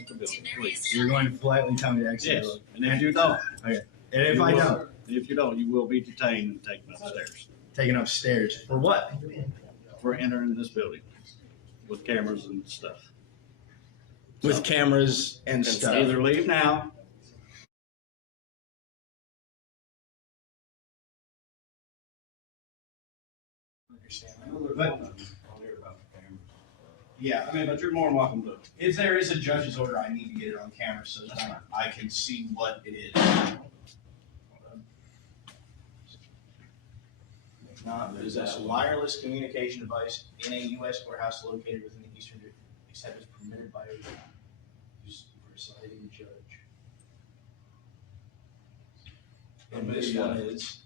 exit the building, please. You're going to politely tell me to exit. Yes, and if you don't, Okay. And if I don't, you will be detained and taken upstairs. taken upstairs for what? For entering this building with cameras and stuff. With cameras and stuff. Either leave now. But, yeah, I mean, but you're more than welcome to. if there is a judge's order, I need to get it on camera so that I can see what it is. Not possess a wireless communication device in a U.S. courthouse located within the Eastern District, except as permitted by a presiding judge. And this one is.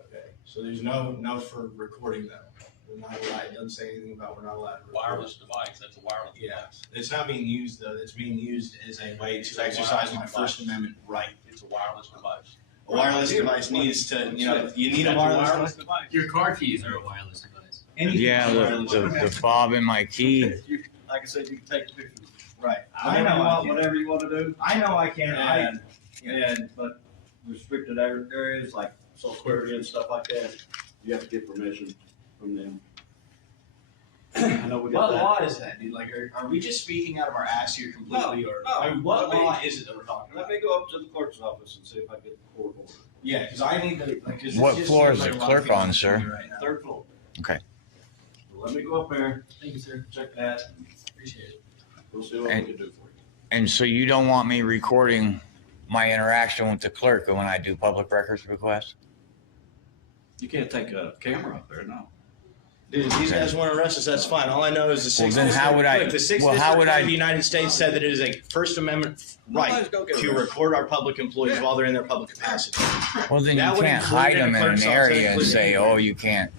Okay, so there's no for recording though. We're not allowed. It doesn't say anything about we're not allowed to record. Wireless device, that's a wireless device. It's not being used though. It's being used as a way to exercise my First Amendment right. It's a wireless device. A wireless device needs to, you need a wireless device. Your car keys are a wireless device. Yeah, the fob in my key. Like I said, you can take pictures. Right. Whatever you want to do. I know I can. But restricted areas like social security and stuff like that, you have to get permission from them. I know we got What that. law is that, dude? Like, are we just speaking out of our ass here completely, or no. I mean, what law is it that we're talking Let about? me go up to the clerk's office and see if I get the court order. Yeah, because I need to. Like, 'cause What it just floor seems is like the a lot clerk of on, things sir? to me right now. Third floor. Okay. So let me go up there, Thank you, sir. check that, Appreciate it. we'll see what we And- can do for you. And so you don't want me recording my interaction with the clerk when I do public records requests? You can't take a camera up there, no. Dude, if these guys want to arrest us, that's fine. All I know is the Well, Sixth then how would I- Look, the Sixth well, how District would of I- the United States said that it is a First Amendment right Nobody's gonna get to arrested. record our public employees while they're in their public capacity. Well, then That you would can't include hide in a them in clerk's an office, area and include say, anywhere. oh, you can't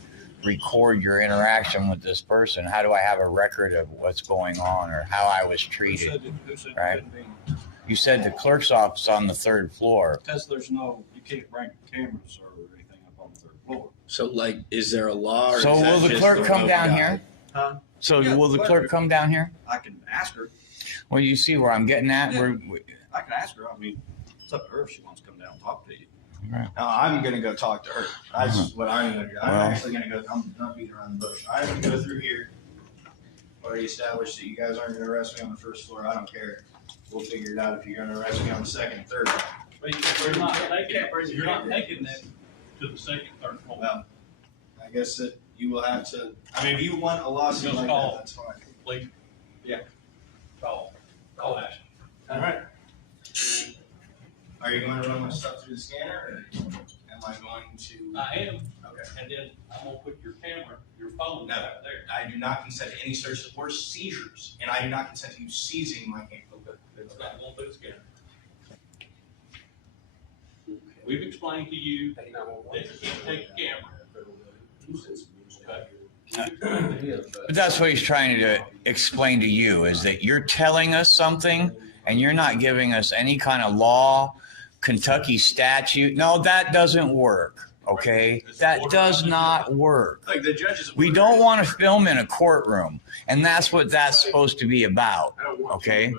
record your interaction with this person. How do I have a record of what's going on or how I was treated? Who said Right. it couldn't be? You said the clerk's office on the third floor. Because you can't bring cameras or anything up on the third floor. So, like, is there a law? Or So is that will the just clerk come road down guy? here? Huh? So Yeah, will the but- clerk come down here? I can ask her. Well, you see where I'm getting at? Yeah. I can ask her. I mean, it's up to her if she wants to come down and talk to you. No, I'm gonna go talk to her. That's what I'm gonna do. I'm Well- actually gonna go. I'm not beating around the bush. I'm gonna go through here. Already established that you guys aren't gonna arrest me on the first floor. I don't care. We'll figure it out if you're gonna arrest me on the second and third. But you're not taking that to the second, third floor. Well, I guess that you will have to. I mean, if you want a lawsuit Just like call. that, that's fine. Please. Yeah. Call Ash. All right. Are you going to run my stuff through the scanner, or am I going to? I am, Okay. and then I'm gonna put your camera, your phone No. right there. I do not consent to any searches or seizures, and I do not consent to you seizing my camera. It's not going through the scanner. We've explained to you that you can't take the camera. But that's what he's trying to explain to you, is that you're telling us something and you're not giving us any kind of law, Kentucky statute. No, that doesn't work, okay? That does not work. Like the judges. We don't want to film in a courtroom, and that's what that's supposed to be about, I don't want okay?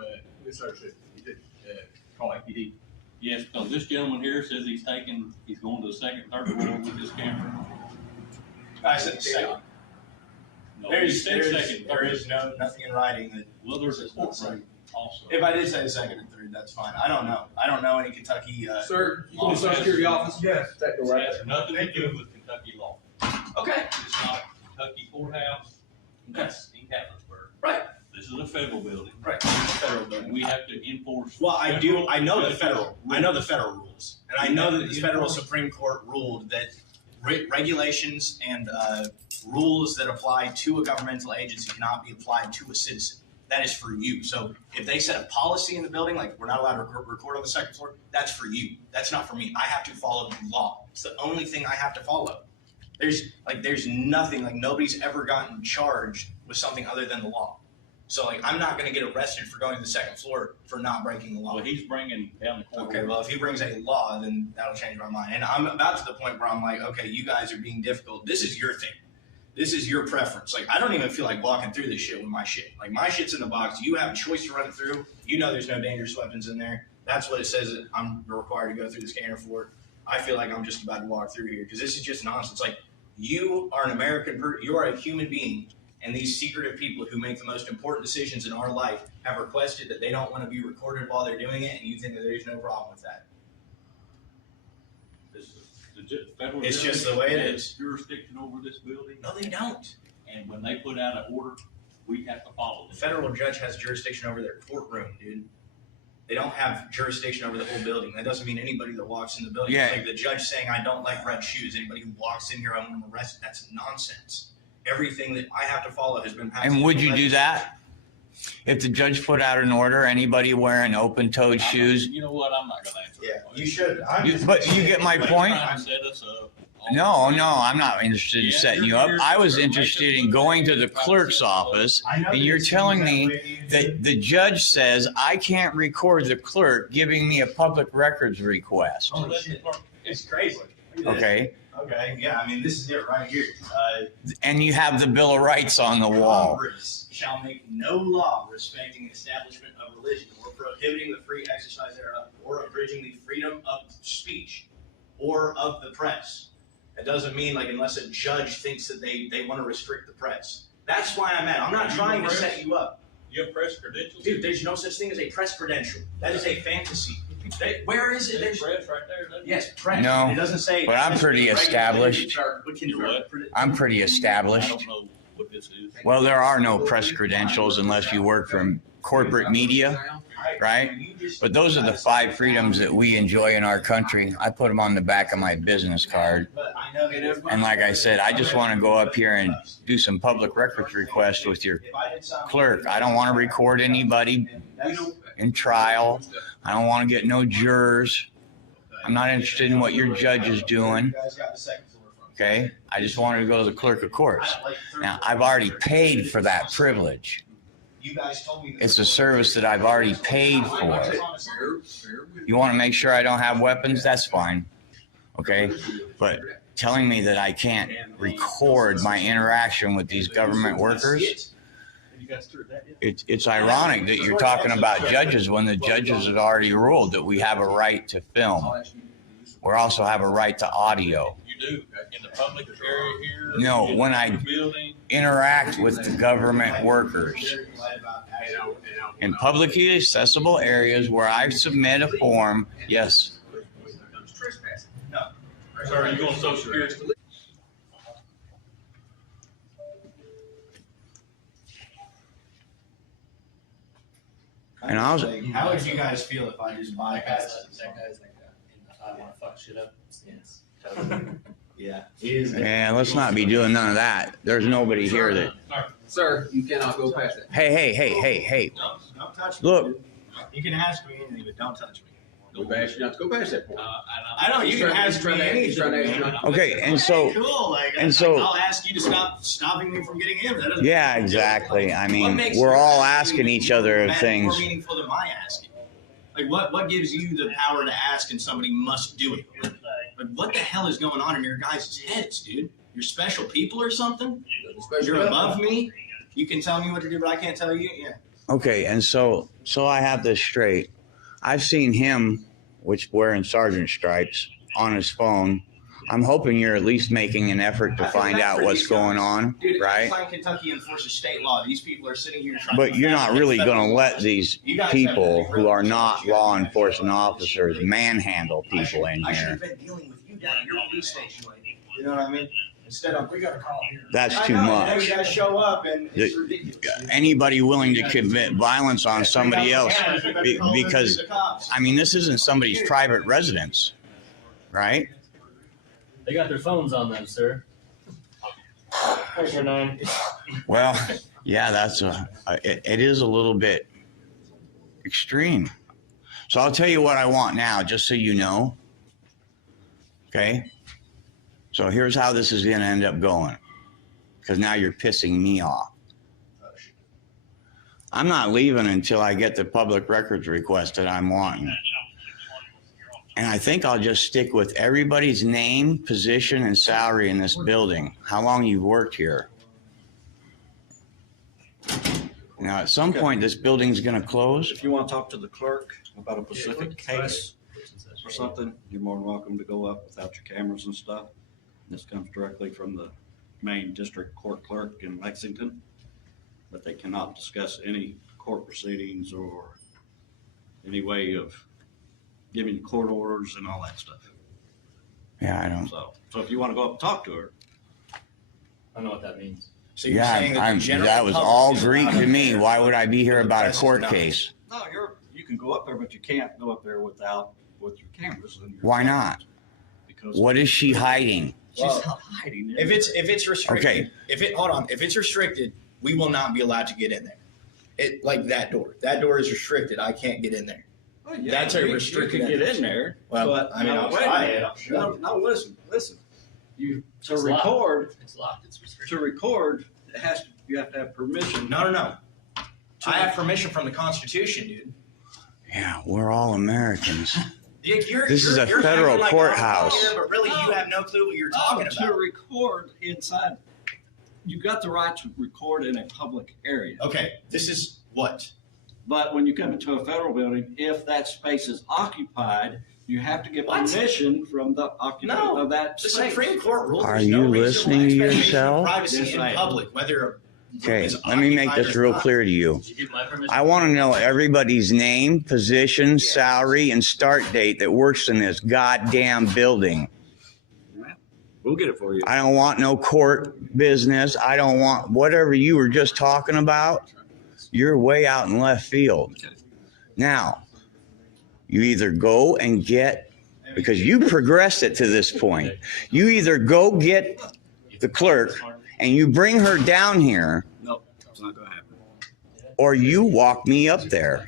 to, search it. You did, call IPD. Yes, because this gentleman here says he's going to the second, third floor with this camera. I said second. No, he said second, There third. is nothing in writing that. Well, there's a courtroom also. If I did say second and third, that's fine. I don't know. I don't know any Kentucky. Sir, you can Social Security office? Yes. That door It right has there. nothing to do with Kentucky law. Okay. It's not a Kentucky courthouse. That's in Catonsburg. Right. This is a federal building. Right. Federal building. We have to enforce. Well, I do. I know the federal federal. I know the federal rules, and I know that the federal Supreme Court ruled that regulations and rules that apply to a governmental agency cannot be applied to a citizen. That is for you. So if they set a policy in the building, like we're not allowed to record on the second floor, that's for you. That's not for me. I have to follow the law. It's the only thing I have to follow. There's nothing, like nobody's ever gotten charged with something other than the law. So like, I'm not going to get arrested for going to the second floor for not breaking the law. Well, he's bringing down the court. Okay, well, if he brings a law, then that'll change my mind. And I'm about to the point where I'm like, okay, you guys are being difficult. This is your thing. This is your preference. Like, I don't even feel like walking through this shit with my shit. Like, my shit's in the box. You have a choice to run it through. You know there's no dangerous weapons in there. That's what it says that I'm required to go through the scanner for. I feel like I'm just about to walk through here because this is just nonsense. Like, you are an American you are a human being, and these secretive people who make the most important decisions in our life have requested that they don't want to be recorded while they're doing it, and you think that there's no problem with that. It's just the way it is. Jurisdiction over this building. No, they don't. And when they put out an order, we have to follow The it. federal judge has jurisdiction over their courtroom, dude. They don't have jurisdiction over the whole building. That doesn't mean anybody that walks in the building. Yeah. It's like the judge saying, I don't like red shoes. Anybody who walks in here, I'm going to arrest. That's nonsense. Everything that I have to follow has been passed. And would you do legislation. that? If the judge put out an order, anybody wearing open-toed shoes? You know what? I'm not going to answer. Yeah, that you should. But you get my point? Trying to set us up. No, I'm not interested in setting you up. I was interested in going to the clerk's office, and you're telling me that the judge says I can't record the clerk giving me a public records request. Oh, shit. It's crazy. Okay? Okay, yeah, I mean, this is it right here. And you have the Bill of Rights on the wall. Congress shall make no law respecting the establishment of religion or prohibiting the free exercise thereof or abridging the freedom of speech or of the press. It doesn't mean like unless a judge thinks that they want to restrict the press. That's why I'm at. I'm not trying to set you up. You have press credentials? Dude, there's no such thing as a press credential. That is a fantasy. Where is it? There's press right there. doesn't it? Yes, press. No, It doesn't say. but I'm pretty established. I'm pretty I established. don't know what this is. Well, there are no press credentials unless you work for corporate media, right? But those are the 5 freedoms that we enjoy in our country. I put them on the back of my business card. And like I said, I just want to go up here and do some public records requests with your clerk. I don't want to record anybody in trial. I don't want to get no jurors. I'm not interested in what your judge is doing. Okay? I just wanted to go to the clerk of courts. Now, I've already paid for that privilege. It's a service that I've already paid for. You want to make sure I don't have weapons? That's fine. Okay? But telling me that I can't record my interaction with these government workers, it's ironic that you're talking about judges when the judges had already ruled that we have a right to film. We also have a right to audio. You do, in the public area here? No, in when the I building? interact with the government workers in publicly accessible areas where I submit a form, yes. So are you going Social Security? And I was, How would you guys feel if I just bypassed That guy's like that. I want to fuck shit up. Yes. Yeah. He is. yeah, let's not be doing none of that. There's nobody here that, Sir, you cannot go past that. hey. Don't touch me. Look. Dude. You can ask me anything, but don't touch me. We've asked you not to go past that point. I know you can ask me He's trying to ask you anything. not to- Okay, and so, Cool. Like, and so- I'll ask you to stop stopping me from getting in. That doesn't- yeah, exactly. I What mean, makes we're your all asking asking each other more things. meaningful than my asking. Like, what gives you the power to ask and somebody must do it? Like, what the hell is going on in your guys' heads, dude? You're special people or something? You're above me? You can tell me what to do, but I can't tell you? Yeah. Okay, and so I have this straight. I've seen him, which wearing sergeant stripes, on his phone. I'm hoping you're at least making an effort to find out what's going on, Dude, right? every time Kentucky enforces state law, these people are sitting here trying But to. you're not really going to let these people who are not law enforcement officers manhandle people in I should here. have been dealing with you down at your police station. You know what I mean? Instead of, we got a call here. That's I too know, and much. then you guys show up and it's The- ridiculous. Anybody willing to commit violence on somebody else, because, I mean, this isn't somebody's private residence, right? They got their phones on them, sir. There's your 9. Well, yeah, it is a little bit extreme. So I'll tell you what I want now, just so you know. Okay? So here's how this is going to end up going. Because now you're pissing me off. I'm not leaving until I get the public records request that I'm wanting. And I think I'll just stick with everybody's name, position, and salary in this building. How long you've worked here. Now, at some point, this building's gonna close. If you want to talk to the clerk about a specific case or something, you're more than welcome to go up without your cameras and stuff. This comes directly from the main district court clerk in Lexington, but they cannot discuss any court proceedings or any way of giving court orders and all that stuff. Yeah, I don't. So if you want to go up and talk to her, I don't know what that means. So you're saying that the general that was public all is Greek allowed to up me. there, Why would I be here but the about a press is court not. case? no, you can go up there, but you can't go up there with your cameras. And your Why phones, not? Because What is she hiding? she's Well, not hiding it. If it's restricted, Okay. if it's restricted, we will not be allowed to get in there. It like that door. That door is restricted. I can't get in there. Oh, yeah, That's a you restricted can get entrance. in there. Well, but I mean, no, I'll wait a try minute. it. I'm sure. No, listen. To It's locked. record, It's locked. It's restricted. you have to have permission. No. I have permission from the Constitution, dude. Yeah, we're all Americans. This is a you're federal acting like I'm courthouse. here, but really, you have no clue what you're talking To about. record inside, you got the right to record in a public area. Okay, this is what? But when you come into a federal building, if that space is occupied, you have to get What? permission from the occupant No, of that The space. Supreme Court ruled Are there's no you reasonable listening to expectation of yourself? privacy Yes, in I am. public, whether a room Okay, is let me make occupied this or real not. clear to you. Did you get my permission? I want to know everybody's name, position, salary, and start date that works in this goddamn building. We'll get it for you. I don't want no court business. I don't want whatever you were just talking about. You're way out in left field. Now, you either go and get, because you progressed it to this point, you either go get the clerk and you bring her down here, Nope, it's not gonna happen. or you walk me up there.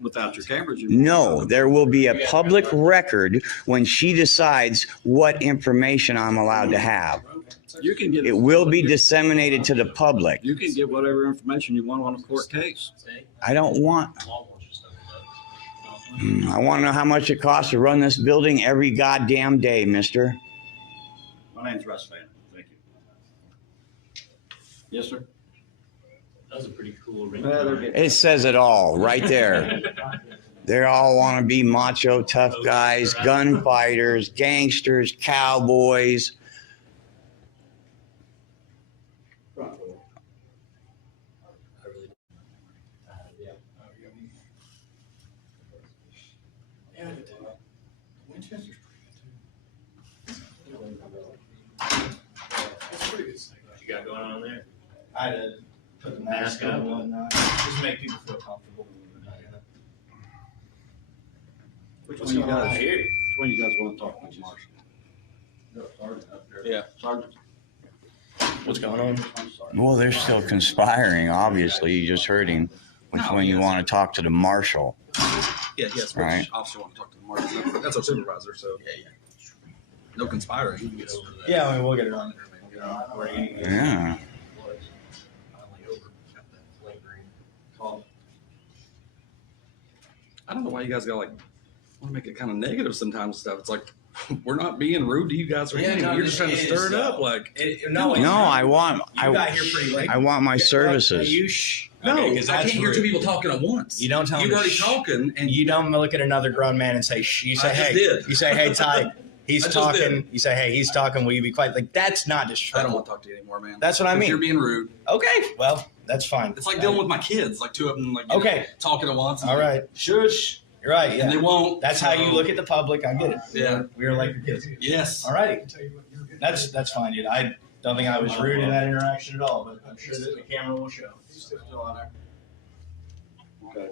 Without your cameras, you. No, there will be a public record when she decides what information I'm allowed to have. You can get. It will be disseminated to the public. You can get whatever information you want on a court case. I don't want, I want to know how much it costs to run this building every goddamn day, mister. My name's Russ Van. Thank you. Yes, sir. That was a pretty cool ring. It says it all right there. They all want to be macho, tough guys, gunfighters, gangsters, cowboys. What you got going on there? I had to put the mask Mask on up. and whatnot, just make people feel comfortable. Which What's one you going on guys? here? Which one you guys want to talk to, Marshall? Sergeant up there. Yeah. Sergeant. What's going on? I'm sorry. Well, they're still conspiring, obviously. You just heard him. Which one you want to talk to the marshal? Yeah, yes, Right. which officer want to talk to the marshal? That's our supervisor, so. Yeah. No conspiring. Yeah, I mean, we'll get it on. Yeah. I don't know why you guys got like, want to make it kind of negative sometimes stuff. It's like, we're not being rude to you guys or Yeah, anything. no, You're just trying to it stir is, it up though. like. No, No, I want, You got here pretty late. I want my services. You shh. No, Okay, I 'cause can't that's hear rude. two people talking at once. You don't tell them You're to already shh. talking and You don't look at another grown man and say shh. You say, I just hey. did. You say, hey, Ty. He's I just talking. did. You say, hey, he's talking. Will you be quiet? Like that's not I don't disrespectful. want to talk to you anymore, man. That's what I mean. You're being rude. Okay, well, that's fine. It's like dealing with my kids, like two of them, like you Okay. know, talking at once. and All right. Shush. You're right. And they Yeah. won't. That's how you look at the public. I get it. Yeah. We are like your kids. Yes. All righty. That's fine, dude. I don't think I was rude in that interaction at all, but I'm sure that the camera will show. Still on there. Okay.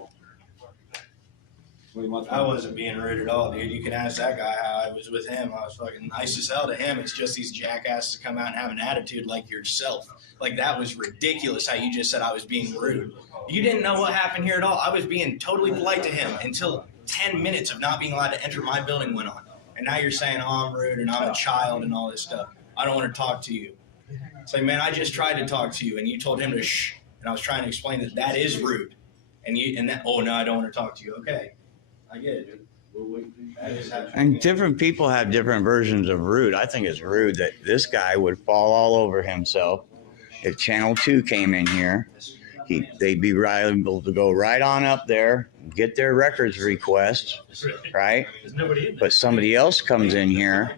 What do you want? I wasn't being rude at all, dude. You can ask that guy how I was with him. I was fucking nice as hell to him. It's just these jackasses come out and have an attitude like yourself. Like that was ridiculous how you just said I was being rude. You didn't know what happened here at all. I was being totally polite to him until 10 minutes of not being allowed to enter my building went on. And now you're saying, oh, I'm rude and I'm a child and all this stuff. I don't want to talk to you. It's like, man, I just tried to talk to you and you told him to shh. And I was trying to explain that that is rude. And that, oh, no, I don't want to talk to you. Okay. I get it, dude. And different people have different versions of rude. I think it's rude that this guy would fall all over himself. If Channel 2 came in here, they'd be able to go right on up there, get their records request, right? There's nobody in there. But somebody else comes in here,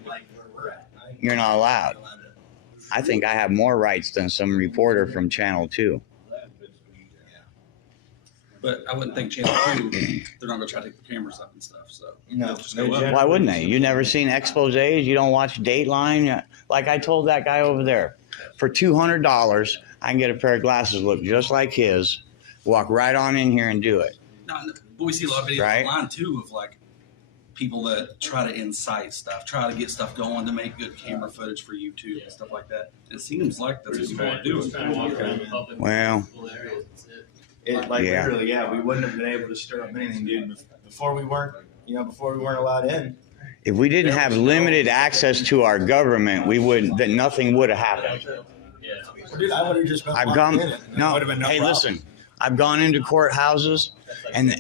you're not allowed. I think I have more rights than some reporter from Channel 2. But I wouldn't think Channel 2, they're not going to try to take the cameras up and stuff. So No, just go up. Why wouldn't they? You never seen exposés? You don't watch Dateline? Like I told that guy over there, for $200, I can get a pair of glasses look just like his, walk right on in here and do it. No, but we see a lot of videos Right. online too of like people that try to incite stuff, try to get stuff going to make good camera footage for YouTube and stuff like that. It seems like that's what people are doing. Well, Yeah. Literally, yeah, we wouldn't have been able to stir up anything, dude. Before we weren't allowed in. if we didn't have limited access to our government, we wouldn't. That nothing would have happened. Dude, I would have just been I've locked gone. in it, and No, there would have been no hey, problem. listen. I've gone into courthouses, and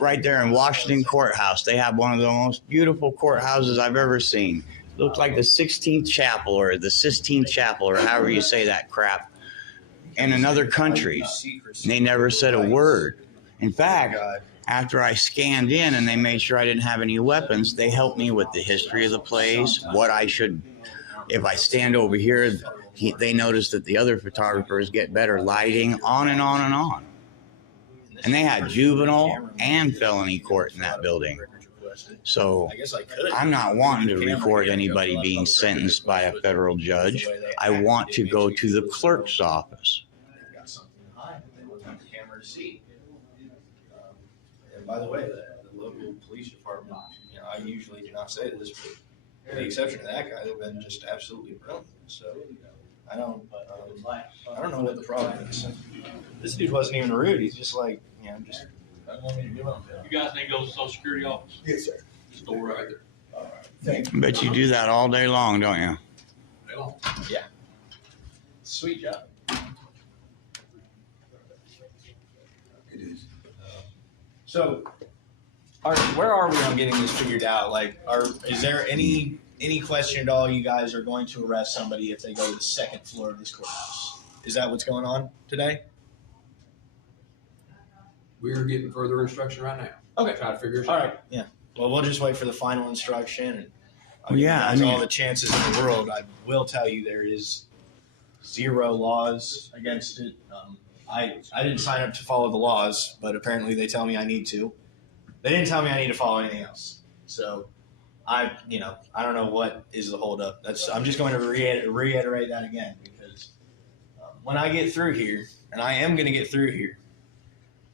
right there in Washington Courthouse, they have one of the most beautiful courthouses I've ever seen. Looked like the 16th chapel or the Sistine Chapel or however you say that crap in another country. They never said a word. In fact, after I scanned in and they made sure I didn't have any weapons, they helped me with the history of the place, what I should, if I stand over here, they noticed that the other photographers get better lighting, on and on and on. And they had juvenile and felony court in that building. So I guess I could. I'm not wanting to record anybody being sentenced by a federal judge. I want to go to the clerk's office. Got something to hide. They wouldn't have the camera to see. And by the way, the local police department, I usually do not say this, but with the exception of that guy, they've been just absolutely brilliant. So I don't know what the problem is. This dude wasn't even rude. He's just like, just I don't want me to do anything. You guys need to go to the Social Security office, Yes, sir. store right there. All right. Thank you. But you do that all day long, don't you? Sweet job. So, where are we on getting this figured out? Like, is there any question at all you guys are going to arrest somebody if they go to the second floor of this courthouse? Is that what's going on today? We're getting further instruction right now. Okay. Try to figure it All out. right. Yeah. Well, we'll just wait for the final instruction. And Well, yeah, I I mean- all the chances in the world. I will tell you there is zero laws against it. I didn't sign up to follow the laws, but apparently they tell me I need to. They didn't tell me I need to follow anything else. So I don't know what is the holdup. I'm just going to reiterate that again because when I get through here, and I am going to get through here,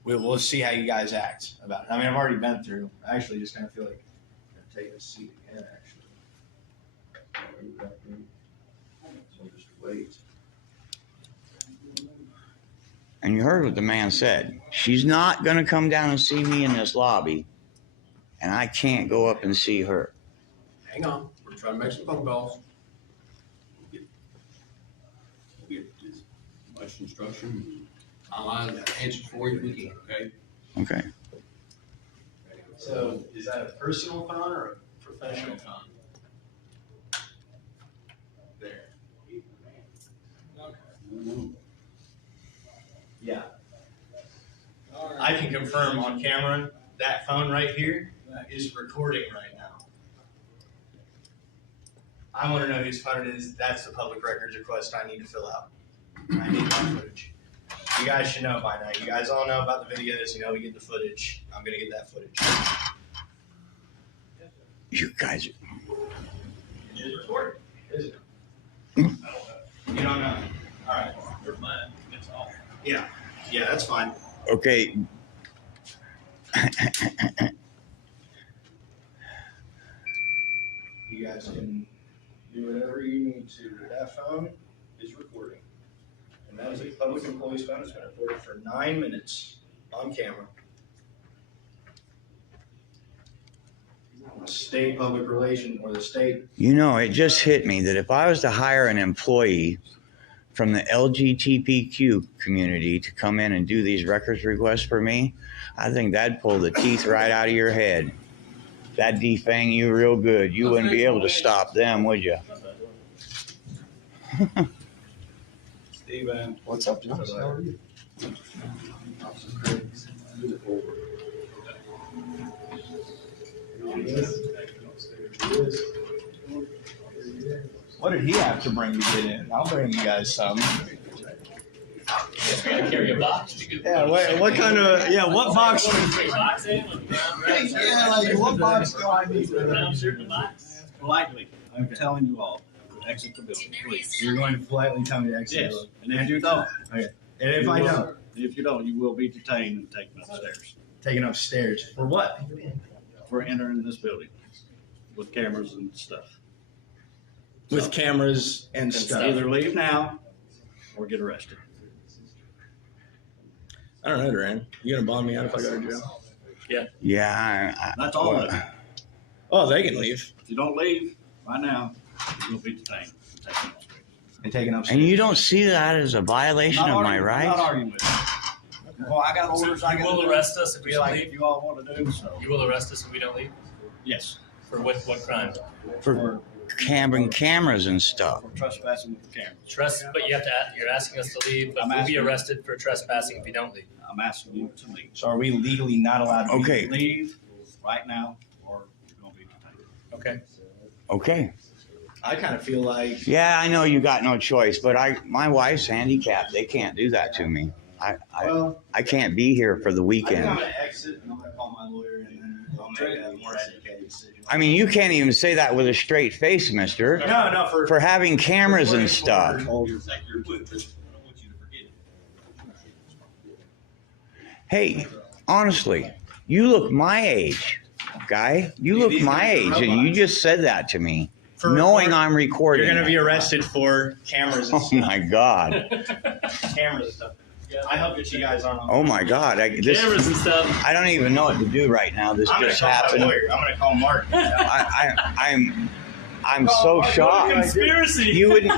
we'll see how you guys act about it. I mean, I've already been through. I actually just kind of feel like I'm going to take this seat again, actually. So just wait. And you heard what the man said. She's not going to come down and see me in this lobby, and I can't go up and see her. Hang on. We're trying to make some phone calls. We'll get as much instruction, online answers for you as we can, okay? Okay. So is that a personal phone or a professional phone? There. Yeah. I can confirm on camera that phone right here is recording right now. I want to know whose phone it is. That's the public records request I need to fill out. I need that footage. You guys should know by now. You guys all know about the videos. We get the footage. I'm going to get that footage. You guys, It is recorded. Is it? You don't know. All right. Yeah, that's fine. okay. You guys can do whatever you need to. That phone is recording. And that is a public employee's phone. It's been recorded for 9 minutes on camera. State public relation or the state. You know, it just hit me that if I was to hire an employee from the LGBTQ community to come in and do these records requests for me, I think that'd pull the teeth right out of your head. That'd defang you real good. You wouldn't be able to stop them, would you? Steven. What's up, Josh? How are you? What did he have to bring to get in? I'll bring you guys some. Carry a box. Yeah, what kind of, yeah, what box? Bring a box in. Yeah, like what box do I need? Brown shirt in a box. Politely, I'm telling you all, exit the building, please. You're going to politely tell me to exit. Yes, and if you don't, Okay. And if I don't, if you don't, you will be detained and taken upstairs taken upstairs. For what? for entering this building with cameras and stuff. With cameras and stuff. Either leave now or get arrested. I don't know, Duran. You gonna bond me out if I go to jail? Yeah. That's all of it. Oh, they can leave. If you don't leave right now, you'll be detained and taken upstairs. And taken upstairs. And you don't see that as a violation of my Not rights? arguing with you. Well, I got orders I You got. will arrest us if we Just don't like leave? you all want to do, so. You will arrest us if we don't leave? Yes, For what crime? For cameras and stuff. for trespassing with the camera. But you have to, you're asking us to leave, but I'm we'll be asking- arrested for trespassing if you don't leave. I'm asking you to leave. So are we legally not allowed to leave? Okay. Leave right now or you're going to be detained. Okay. Okay. I kind of feel like Yeah, I know you got no choice, but my wife's handicapped. They can't do that to me. I can't be here for the I think I'm weekend. gonna exit and I'm gonna call my lawyer and then I'll make a more educated decision. I mean, you can't even say that with a straight face, mister. No, For having cameras and stuff. Hey, honestly, you look my age, guy. You look my age, and you just said that to me, knowing I'm recording. You're gonna be arrested for cameras and Oh stuff. my God. Cameras and stuff. I hope that you guys aren't on. Oh my God. Cameras and stuff. I don't even know what to do right now. This I'm gonna just call my happened. lawyer. I'm gonna call Mark. I'm so shocked. Conspiracy. You wouldn't.